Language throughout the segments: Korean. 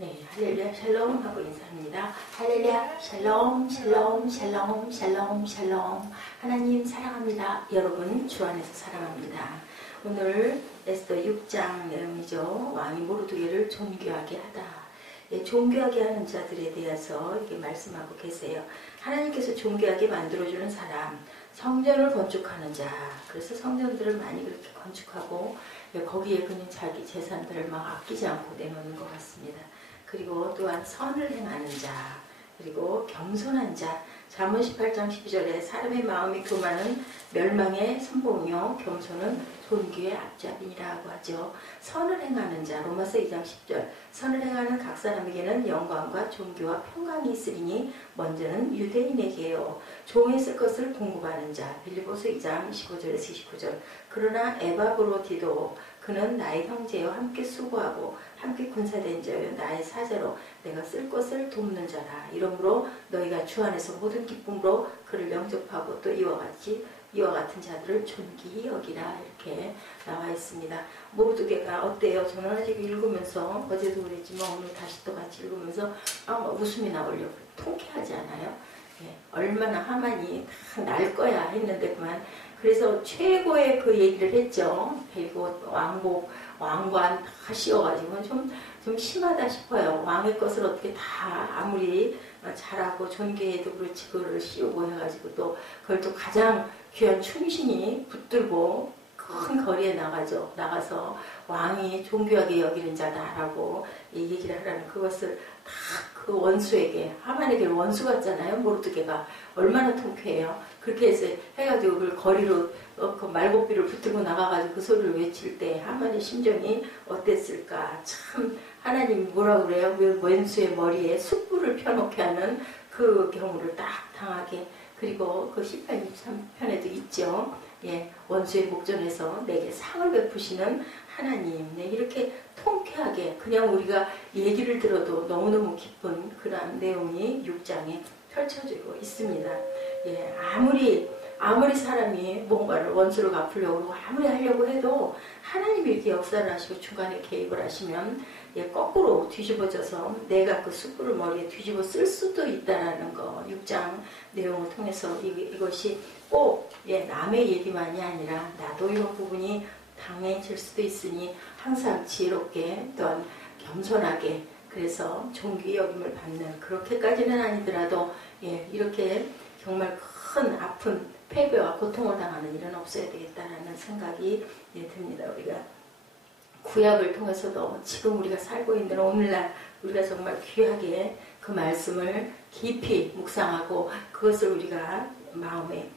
네, 할렐루야 샬롬 하고 인사합니다. 할렐루야 샬롬 샬롬 샬롬 샬롬 샬롬. 하나님 사랑합니다. 여러분 주 안에서 사랑합니다. 오늘 에스더 6장 내용이죠. 왕이 모르드게를 존귀하게 하다. 예, 존귀하게 하는 자들에 대해서 이렇게 말씀하고 계세요. 하나님께서 존귀하게 만들어주는 사람, 성전을 건축하는 자. 그래서 성전들을 많이 그렇게 건축하고 거기에 그냥 자기 재산들을 막 아끼지 않고 내놓는 것 같습니다. 그리고 또한 선을 행하는 자, 그리고 겸손한 자. 잠언 18장 12절에 사람의 마음이 교만은 멸망의 선봉이요 겸손은 존귀의 앞잡이라고 하죠. 선을 행하는 자, 로마서 2장 10절. 선을 행하는 각 사람에게는 영광과 존귀와 평강이 있으리니 먼저는 유대인에게요. 종이 쓸 것을 공급하는 자, 빌립보서 2장 15절에서 29절. 그러나 에바브로디도 그는 나의 형제여 함께 수고하고 함께 군사된 자여 나의 사제로 내가 쓸 것을 돕는 자라. 이러므로 너희가 주 안에서 모든 기쁨으로 그를 영접하고 또 이와 같은 자들을 존귀히 여기라. 이렇게 나와 있습니다. 모르드게가 어때요? 저는 아직 읽으면서 어제도 그랬지만 오늘 다시 또 같이 읽으면서 웃음이 나오려고 통쾌하지 않아요? 예, 얼마나 하만이 다 날 거야 했는데 그만. 그래서 최고의 그 얘기를 했죠. 그리고 왕복, 왕관 다 씌워가지고 좀 심하다 싶어요. 왕의 것을 어떻게 다 아무리 잘하고 존귀해도 그렇지 그거를 씌우고 해가지고 또 그걸 또 가장 귀한 충신이 붙들고 큰 거리에 나가서 왕이 존귀하게 여기는 자다라고 얘기를 하라는 그것을 다 그 원수에게, 하만에게 원수 같잖아요. 모르드게가 얼마나 통쾌해요. 그렇게 해서 해가지고 그걸 거리로 그 말고삐를 붙들고 나가가지고 그 소리를 외칠 때 하만의 심정이 어땠을까. 참 하나님 뭐라 그래요? 원수의 머리에 숯불을 펴놓게 하는 그 경우를 딱 당하게. 그리고 그 18, 23편에도 있죠. 예, 원수의 목전에서 내게 상을 베푸시는 하나님. 네, 이렇게 통쾌하게 그냥 우리가 얘기를 들어도 너무너무 기쁜 그런 내용이 6장에 펼쳐지고 있습니다. 예, 아무리 사람이 뭔가를 원수를 갚으려고 아무리 하려고 해도 하나님이 이렇게 역사를 하시고 중간에 개입을 하시면 거꾸로 뒤집어져서 내가 그 숯불을 머리에 뒤집어 쓸 수도 있다라는 거 6장 내용을 통해서 이것이 꼭 남의 얘기만이 아니라 나도 이런 부분이 당해질 수도 있으니 항상 지혜롭게 또한 겸손하게 그래서 존귀 여김을 받는 그렇게까지는 아니더라도 이렇게 정말 큰 아픈 패배와 고통을 당하는 일은 없어야 되겠다라는 생각이 듭니다. 우리가 구약을 통해서도 지금 우리가 살고 있는 오늘날 우리가 정말 귀하게 그 말씀을 깊이 묵상하고 그것을 우리가 마음에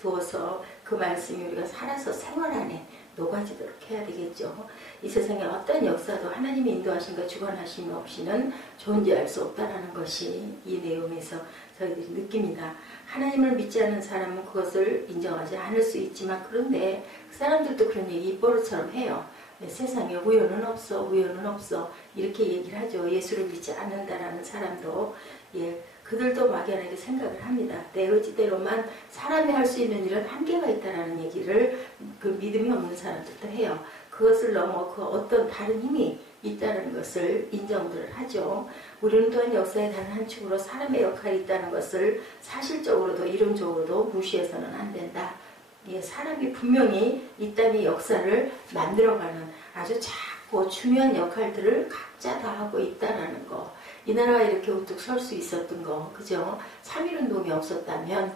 두어서 그 말씀이 우리가 살아서 생활 안에 녹아지도록 해야 되겠죠. 이 세상에 어떤 역사도 하나님의 인도하심과 주관하심 없이는 존재할 수 없다라는 것이 이 내용에서 저희들이 느낍니다. 하나님을 믿지 않는 사람은 그것을 인정하지 않을 수 있지만 그런데 그 사람들도 그런 얘기 입버릇처럼 해요. 세상에 우연은 없어 이렇게 얘기를 하죠. 예수를 믿지 않는다라는 사람도 그들도 막연하게 생각을 합니다. 내 의지대로만 사람이 할 수 있는 일은 한계가 있다라는 얘기를 그 믿음이 없는 사람들도 해요. 그것을 넘어 그 어떤 다른 힘이 있다는 것을 인정들을 하죠. 우리는 또한 역사의 다른 한 축으로 사람의 역할이 있다는 것을 사실적으로도 이론적으로도 무시해서는 안 된다. 사람이 분명히 이 땅의 역사를 만들어가는 아주 작고 중요한 역할들을 각자 다 하고 있다는 거. 이 나라가 이렇게 우뚝 설 수 있었던 거, 그죠? 3.1운동이 없었다면,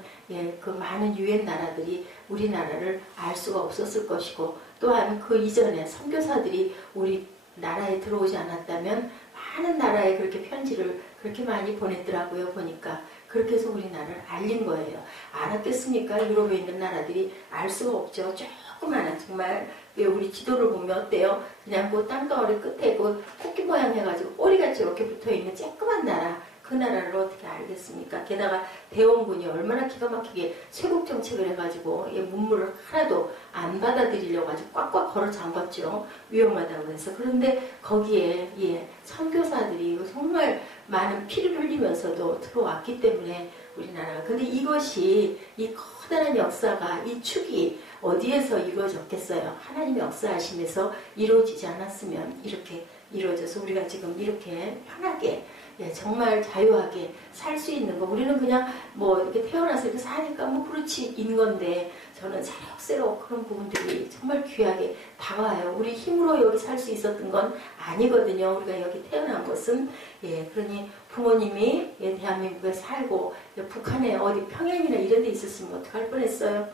그 많은 유엔 나라들이 우리나라를 알 수가 없었을 것이고, 또한 그 이전에 선교사들이 우리 나라에 들어오지 않았다면, 많은 나라에 그렇게 편지를 그렇게 많이 보냈더라고요, 보니까. 그렇게 해서 우리나라를 알린 거예요. 알았겠습니까? 유럽에 있는 나라들이 알 수가 없죠. 조그마한 정말 우리 지도를 보면 어때요? 그냥 그 땅덩어리 끝에 그 코끼 모양 해가지고 꼬리같이 이렇게 붙어있는 쬐끄만 나라. 그 나라를 어떻게 알겠습니까? 게다가 대원군이 얼마나 기가 막히게 쇄국 정책을 해가지고 문물을 하나도 안 받아들이려고 아주 꽉꽉 걸어 잠갔죠. 위험하다고 해서. 그런데 거기에 선교사들이 정말 많은 피를 흘리면서도 들어왔기 때문에 우리나라가. 근데 이것이 이 커다란 역사가 이 축이 어디에서 이루어졌겠어요? 하나님의 역사하심에서 이루어지지 않았으면 이렇게 이루어져서 우리가 지금 이렇게 편하게 정말 자유하게 살 수 있는 거. 우리는 그냥 뭐 이렇게 태어나서 이렇게 사니까 뭐 그렇지 인 건데 저는 새록새록 그런 부분들이 정말 귀하게 다가와요. 우리 힘으로 여기 살 수 있었던 건 아니거든요. 우리가 여기 태어난 것은 그러니 부모님이 대한민국에 살고 북한에 어디 평양이나 이런 데 있었으면 어떡할 뻔했어요.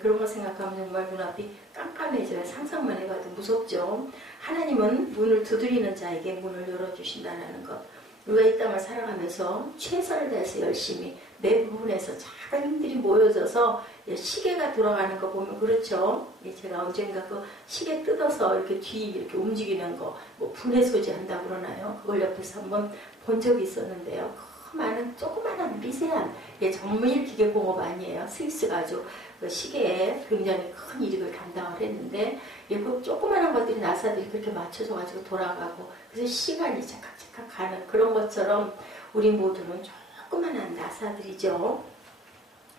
그런 거 생각하면 정말 눈앞이 깜깜해져요. 상상만 해봐도 무섭죠. 하나님은 문을 두드리는 자에게 문을 열어주신다는 것. 우리가 이 땅을 살아가면서 최선을 다해서 열심히 내 부분에서 작은 힘들이 모여져서 시계가 돌아가는 거 보면 그렇죠. 제가 언젠가 그 시계 뜯어서 이렇게 뒤 이렇게 움직이는 거, 뭐 분해 소지한다고 그러나요? 그걸 옆에서 한번 본 적이 있었는데요. 그 많은 조그마한 미세한 정밀 기계 공업 아니에요. 스위스가 아주 그 시계에 굉장히 큰 이익을 감당을 했는데 그 조그마한 것들이 나사들이 그렇게 맞춰져가지고 돌아가고 그래서 시간이 착각착각 가는 그런 것처럼 우리 모두는 조그마한 나사들이죠.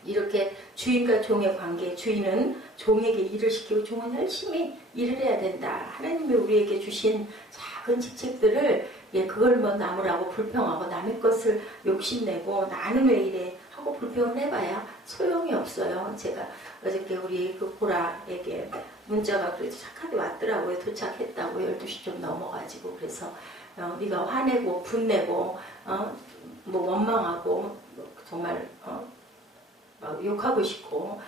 이렇게 주인과 종의 관계, 주인은 종에게 일을 시키고 종은 열심히 일을 해야 된다. 하나님이 우리에게 주신 작은 직책들을 그걸 뭐 남으라고 불평하고 남의 것을 욕심내고 나는 왜 이래 하고 불평을 해봐야 소용이 없어요. 제가 어저께 우리 그 보라에게 문자가 그래도 착하게 왔더라고요. 도착했다고 12시 좀 넘어가지고 그래서 네가 화내고 분내고 뭐 원망하고 정말 막 욕하고 싶고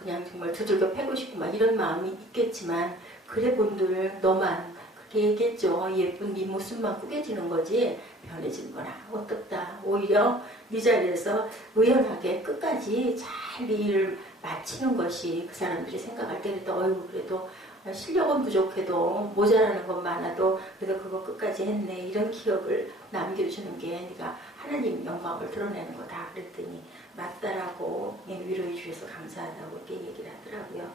그냥 정말 두들겨 패고 싶고 막 이런 마음이 있겠지만 그래 본들 너만 그렇게 얘기했죠. 예쁜 네 모습만 꾸겨지는 거지 변해진 거나 어떻다. 오히려 네 자리에서 의연하게 끝까지 잘 네 일을 마치는 것이 그 사람들이 생각할 때는 어이구 그래도 실력은 부족해도 모자라는 것 많아도 그래도 그거 끝까지 했네 이런 기억을 남겨주는 게 네가 하나님 영광을 드러내는 거다 그랬더니 맞다라고 위로해 주셔서 감사하다고 이렇게 얘기를 하더라고요.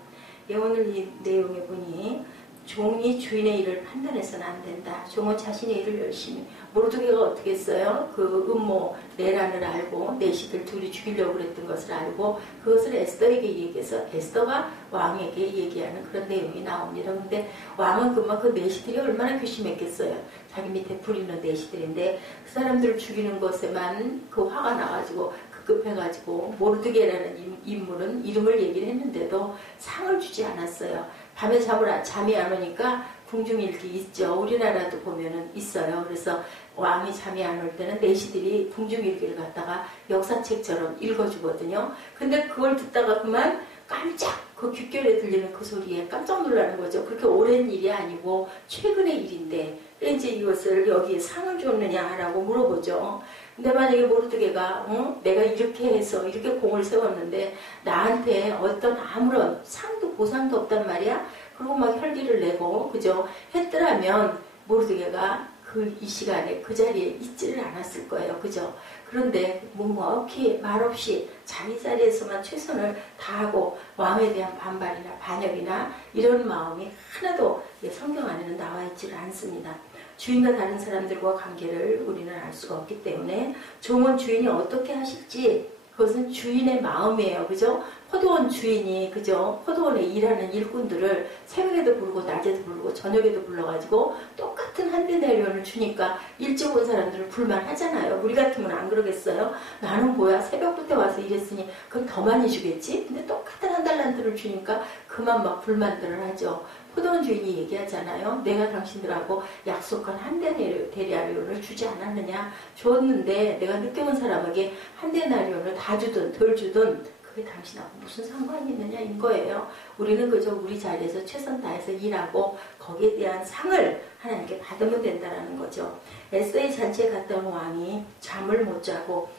오늘 이 내용에 보니 종이 주인의 일을 판단해서는 안 된다. 종은 자신의 일을 열심히. 모르드게가 어떻게 했어요? 그 음모 내란을 알고 내시들 둘이 죽이려고 그랬던 것을 알고 그것을 에스더에게 얘기해서 에스더가 왕에게 얘기하는 그런 내용이 나옵니다. 근데 왕은 그 내시들이 얼마나 괘씸했겠어요. 자기 밑에 부리는 내시들인데 그 사람들을 죽이는 것에만 그 화가 나가지고 급해가지고 모르드게라는 인물은 이름을 얘기를 했는데도 상을 주지 않았어요. 밤에 잠이 안 오니까 궁중일기 있죠. 우리나라도 보면은 있어요. 그래서 왕이 잠이 안 올 때는 내시들이 궁중일기를 갖다가 역사책처럼 읽어주거든요. 근데 그걸 듣다가 그만 깜짝 그 귓결에 들리는 그 소리에 깜짝 놀라는 거죠. 그렇게 오랜 일이 아니고 최근의 일인데 왜 이제 이것을 여기에 상을 줬느냐라고 물어보죠. 근데 만약에 모르드게가 내가 이렇게 해서 이렇게 공을 세웠는데 나한테 어떤 아무런 상도 보상도 없단 말이야. 그리고 막 혈기를 내고 그죠 했더라면 모르드게가 이 시간에 그 자리에 있지를 않았을 거예요. 그죠? 그런데 묵묵히 말없이 자기 자리에서만 최선을 다하고 왕에 대한 반발이나 반역이나 이런 마음이 하나도 성경 안에는 나와 있지를 않습니다. 주인과 다른 사람들과 관계를 우리는 알 수가 없기 때문에 종은 주인이 어떻게 하실지 그것은 주인의 마음이에요. 그죠? 포도원 주인이 그죠? 포도원에 일하는 일꾼들을 새벽에도 부르고 낮에도 부르고 저녁에도 불러가지고 똑같은 한 데나리온을 주니까 일찍 온 사람들을 불만하잖아요. 우리 같으면 안 그러겠어요? 나는 뭐야 새벽부터 와서 일했으니 그럼 더 많이 주겠지? 근데 똑같은 한 달란트를 주니까 그만 막 불만들을 하죠. 포도원 주인이 얘기하잖아요. 내가 당신들하고 약속한 한 데나리온을 주지 않았느냐? 줬는데 내가 늦게 온 사람에게 한 데나리온을 다 주든 덜 주든 그게 당신하고 무슨 상관이 있느냐인 거예요. 우리는 그저 우리 자리에서 최선 다해서 일하고 거기에 대한 상을 하나님께 받으면 된다는 거죠. 에스더의 잔치에 갔다 온 왕이 잠을 못 자고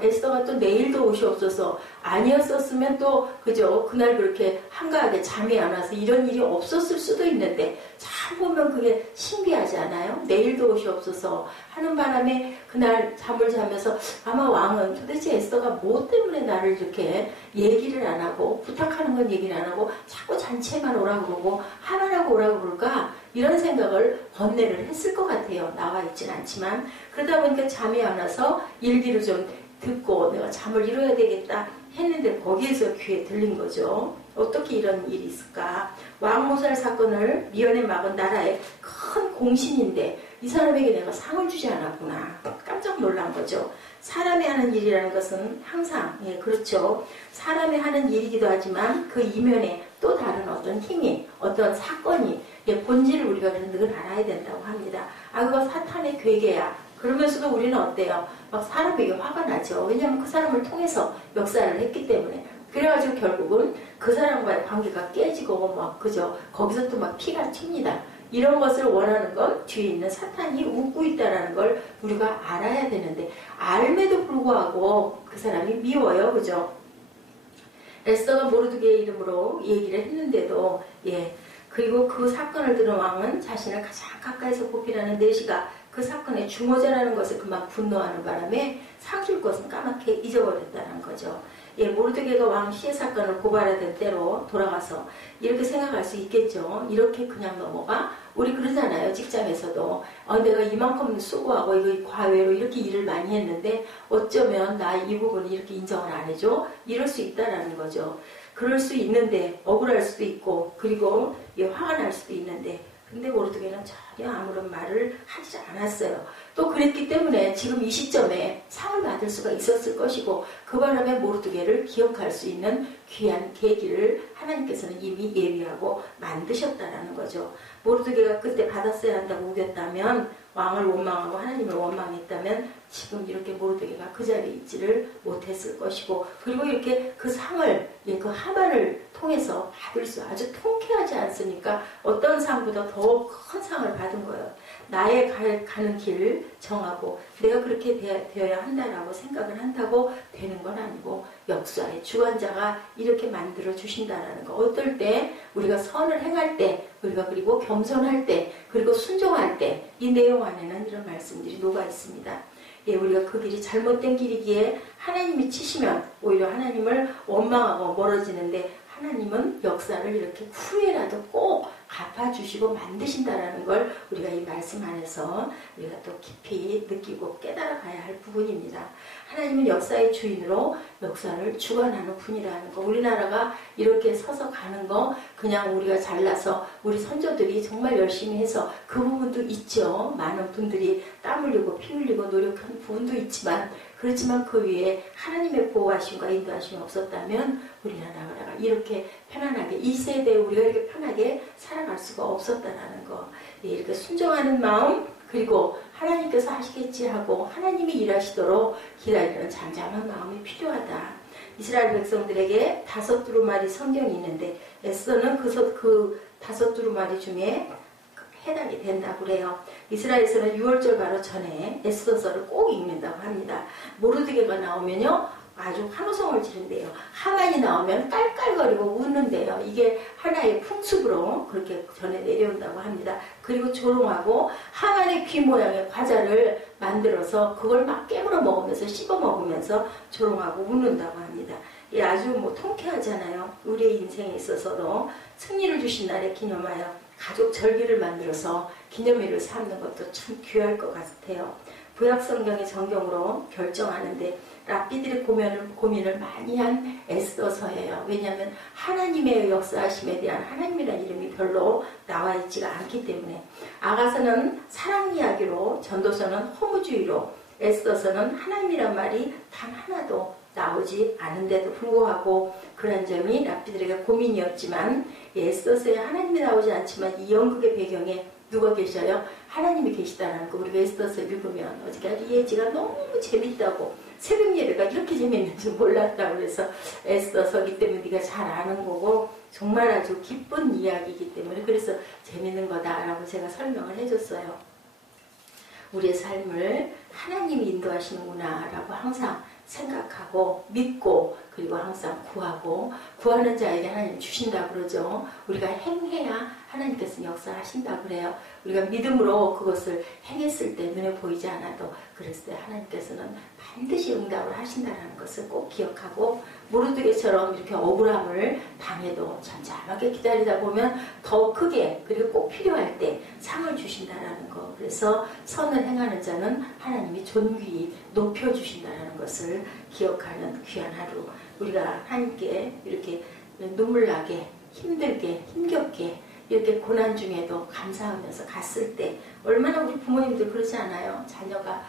에스더가 또 내일도 옷이 없어서 아니었었으면 또 그죠 그날 그렇게 한가하게 잠이 안 와서 이런 일이 없었을 수도 있는데 참 보면 그게 신기하지 않아요? 내일도 옷이 없어서 하는 바람에 그날 잠을 자면서 아마 왕은 도대체 에스더가 뭐 때문에 나를 이렇게 얘기를 안 하고 부탁하는 건 얘기를 안 하고 자꾸 잔치에만 오라고 그러고 하나라고 오라고 그럴까 이런 생각을 번뇌를 했을 것 같아요. 나와 있진 않지만 그러다 보니까 잠이 안 와서 일기를 좀 듣고 내가 잠을 이뤄야 되겠다 했는데 거기에서 귀에 들린 거죠. 어떻게 이런 일이 있을까? 왕모살 사건을 미연에 막은 나라의 큰 공신인데 이 사람에게 내가 상을 주지 않았구나. 깜짝 놀란 거죠. 사람이 하는 일이라는 것은 항상 그렇죠. 사람이 하는 일이기도 하지만 그 이면에 또 다른 어떤 힘이 어떤 사건이 본질을 우리가 늘 알아야 된다고 합니다. 그거 사탄의 괴계야. 그러면서도 우리는 어때요? 막 사람에게 화가 나죠. 왜냐하면 그 사람을 통해서 역사를 했기 때문에. 그래가지고 결국은 그 사람과의 관계가 깨지고 막 그죠. 거기서 또 막 피가 튑니다. 이런 것을 원하는 건 뒤에 있는 사탄이 웃고 있다는 걸 우리가 알아야 되는데 알매도 불구하고 그 사람이 미워요. 그죠? 에스더가 모르드게의 이름으로 얘기를 했는데도 그리고 그 사건을 들은 왕은 자신을 가장 가까이서 보필하는 내시가 그 사건의 중호자라는 것을 그만 분노하는 바람에 상줄 것은 까맣게 잊어버렸다는 거죠. 모르드게가 왕 시해 사건을 고발하던 때로 돌아가서 이렇게 생각할 수 있겠죠. 이렇게 그냥 넘어가? 우리 그러잖아요. 직장에서도 내가 이만큼 수고하고 이거 과외로 이렇게 일을 많이 했는데 어쩌면 나 이 부분을 이렇게 인정을 안 해줘? 이럴 수 있다라는 거죠. 그럴 수 있는데 억울할 수도 있고 그리고 화가 날 수도 있는데 근데 모르드게는 전혀 아무런 말을 하지 않았어요. 또 그랬기 때문에 지금 이 시점에 상을 받을 수가 있었을 것이고 그 바람에 모르드게를 기억할 수 있는 귀한 계기를 하나님께서는 이미 예비하고 만드셨다라는 거죠. 모르드게가 그때 받았어야 한다고 우겼다면 왕을 원망하고 하나님을 원망했다면 지금 이렇게 모르드게가 그 자리에 있지를 못했을 것이고 그리고 이렇게 그 상을 그 하만을 통해서 받을 수 아주 통쾌하지 않습니까? 어떤 상보다 더 큰 상을 받은 거예요. 나의 가는 길 정하고 내가 그렇게 되어야 한다라고 생각을 한다고 되는 건 아니고 역사의 주관자가 이렇게 만들어 주신다라는 거. 어떨 때 우리가 선을 행할 때 우리가 그리고 겸손할 때 그리고 순종할 때 이 내용 안에는 이런 말씀들이 녹아 있습니다. 우리가 그 길이 잘못된 길이기에 하나님이 치시면 오히려 하나님을 원망하고 멀어지는데 하나님은 역사를 이렇게 후회라도 꼭 갚아주시고 만드신다라는 걸 우리가 이 말씀 안에서 우리가 또 깊이 느끼고 깨달아가야 할 부분입니다. 하나님은 역사의 주인으로 역사를 주관하는 분이라는 거. 우리나라가 이렇게 서서 가는 거 그냥 우리가 잘나서 우리 선조들이 정말 열심히 해서 그 부분도 있죠. 많은 분들이 땀 흘리고 피 흘리고 노력한 부분도 있지만 그렇지만 그 위에 하나님의 보호하심과 인도하심이 없었다면 우리나라가 이렇게 편안하게 이 세대에 우리가 이렇게 편하게 살아갈 수가 없었다라는 거. 이렇게 순종하는 마음 그리고 하나님께서 하시겠지 하고 하나님이 일하시도록 기다리는 잠잠한 마음이 필요하다. 이스라엘 백성들에게 5 두루마리 성경이 있는데 에스더는 그 5 두루마리 중에 해당이 된다고 그래요. 이스라엘에서는 6월절 바로 전에 에스더서를 꼭 읽는다고 합니다. 모르드게가 나오면요 아주 환호성을 지른대요. 하만이 나오면 깔깔거리고 웃는데요. 이게 하나의 풍습으로 그렇게 전해 내려온다고 합니다. 그리고 조롱하고 하만의 귀 모양의 과자를 만들어서 그걸 막 깨물어 먹으면서 씹어 먹으면서 조롱하고 웃는다고 합니다. 아주 통쾌하잖아요. 우리의 인생에 있어서도 승리를 주신 날에 기념하여 가족 절기를 만들어서 기념일을 삼는 것도 참 귀할 것 같아요. 구약 성경의 정경으로 결정하는데 랍비들이 고민을 많이 한 에스더서예요. 왜냐하면 하나님의 역사하심에 대한 하나님이라는 이름이 별로 나와 있지가 않기 때문에 아가서는 사랑 이야기로 전도서는 허무주의로 에스더서는 하나님이란 말이 단 하나도 나오지 않은데도 불구하고 그런 점이 랍비들에게 고민이었지만 에스더서에 하나님이 나오지 않지만 이 연극의 배경에 누가 계셔요? 하나님이 계시다는 거. 우리가 에스더서 읽으면 어저께 이해지가 너무 재밌다고 새벽 예배가 이렇게 재밌는 줄 몰랐다고 그래서 에스더서기 때문에 네가 잘 아는 거고 정말 아주 기쁜 이야기이기 때문에 그래서 재밌는 거다라고 제가 설명을 해줬어요. 우리의 삶을 하나님이 인도하시는구나 라고 항상 생각하고 믿고 그리고 항상 구하고 구하는 자에게 하나님 주신다 그러죠. 우리가 행해야 하나님께서 역사하신다 그래요. 우리가 믿음으로 그것을 행했을 때 눈에 보이지 않아도 그랬을 때 하나님께서는 반드시 응답을 하신다는 것을 꼭 기억하고 모르드게처럼 이렇게 억울함을 당해도 잠잠하게 기다리다 보면 더 크게 그리고 꼭 필요할 때 상을 주신다라는 거. 그래서 선을 행하는 자는 하나님이 존귀히 높여주신다는 것을 기억하는 귀한 하루. 우리가 하나님께 이렇게 눈물 나게 힘들게 힘겹게 이렇게 고난 중에도 감사하면서 갔을 때 얼마나 우리 부모님들 그러지 않아요? 자녀가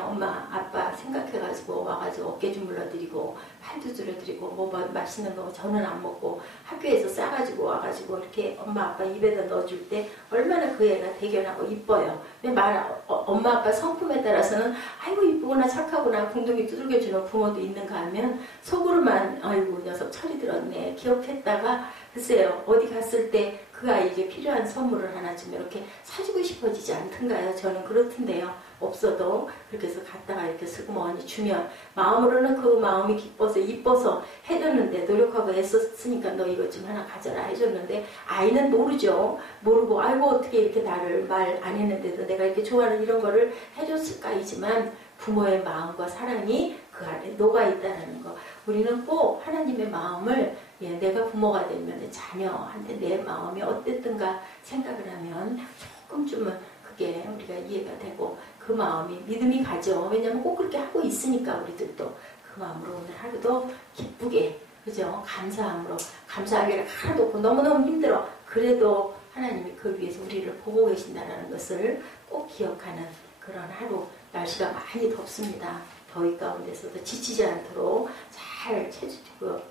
엄마 아빠 생각해가지고 와가지고 어깨 주물러드리고 팔도 줄여드리고 뭐 맛있는 거 저는 안 먹고 학교에서 싸가지고 와가지고 이렇게 엄마 아빠 입에다 넣어줄 때 얼마나 그 애가 대견하고 이뻐요. 엄마 아빠 성품에 따라서는 아이고 이쁘구나 착하구나 궁둥이 두들겨주는 부모도 있는가 하면 속으로만 아이고 녀석 철이 들었네 기억했다가 글쎄요 어디 갔을 때 그 아이에게 필요한 선물을 하나 주면 이렇게 사주고 싶어지지 않던가요? 저는 그렇던데요. 없어도 그렇게 해서 갔다가 이렇게 슬그머니 주면 마음으로는 그 마음이 기뻐서 이뻐서 해줬는데 노력하고 애썼으니까 너 이것 좀 하나 가져라 해줬는데 아이는 모르죠. 모르고 아이고 어떻게 이렇게 나를 말 안 했는데도 내가 이렇게 좋아하는 이런 거를 해줬을까이지만 부모의 마음과 사랑이 그 안에 녹아있다는 거. 우리는 꼭 하나님의 마음을 내가 부모가 되면 자녀한테 내 마음이 어땠던가 생각을 하면 조금쯤은 그게 우리가 이해가 되고 그 마음이 믿음이 가죠. 왜냐하면 꼭 그렇게 하고 있으니까 우리들도 그 마음으로 오늘 하루도 기쁘게 그죠? 감사함으로 감사하기를 하나도 없고 너무너무 힘들어. 그래도 하나님이 그 위에서 우리를 보고 계신다는 것을 꼭 기억하는 그런 하루. 날씨가 많이 덥습니다. 더위 가운데서도 지치지 않도록 잘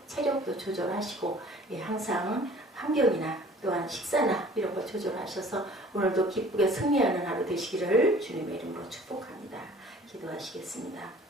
체력도 조절하시고 항상 환경이나 또한 식사나 이런 거 조절하셔서 오늘도 기쁘게 승리하는 하루 되시기를 주님의 이름으로 축복합니다. 기도하시겠습니다.